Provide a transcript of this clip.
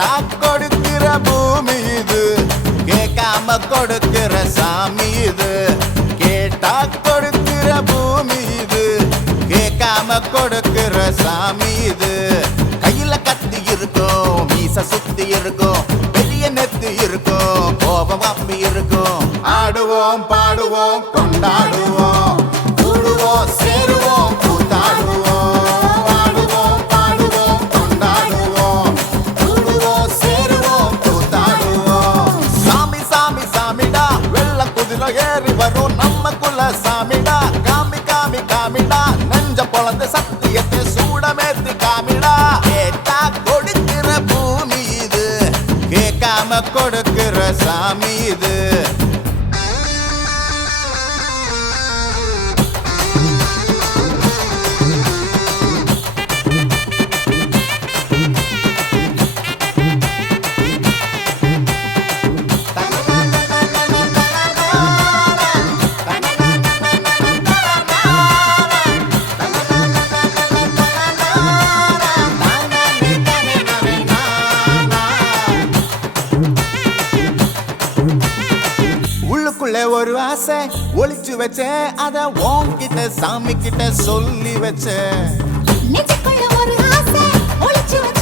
கேட்டா கொடுக்கிற பூமி இது, கேட்காம கொடுக்கிற சாமி இது. கேட்டா கொடுக்கிற பூமி இது, கேட்காம கொடுக்கிற சாமி இது. கையில கத்தி இருக்கும், மீச சுத்தி இருக்கும், பெரிய நெத்தி இருக்கும், கோபம் அப்பி இருக்கும். ஆடுவோம் பாடுவோம் கொண்டாடுவோம், கூடுவோம் சேருவோம் கூத்தாடுவோம். ஆடுவோம் பாடுவோம் கொண்டாடுவோம், கூடுவோம் சேருவோம் கூத்தாடுவோம். சாமி சாமி சாமிடா, வெள்ள குதிரை ஏறி வரும் நம்ம குல சாமிடா. காமி காமி காமிடா, நெஞ்ச பொழந்த சத்தியத்தை சூடமேத்தி காமிடா. கேட்டா கொடுக்கிற பூமி இது, கேட்காம கொடுக்கிற சாமி இது. உள்ளுக்குள்ளே ஒரு ஆசை ஒளிச்சு வச்சேன், அத உன்கிட்ட சாமி கிட்ட சொல்லி வச்சேன். நெஞ்சுக்குள்ள ஒரு ஆசை ஒளிச்சு வச்ச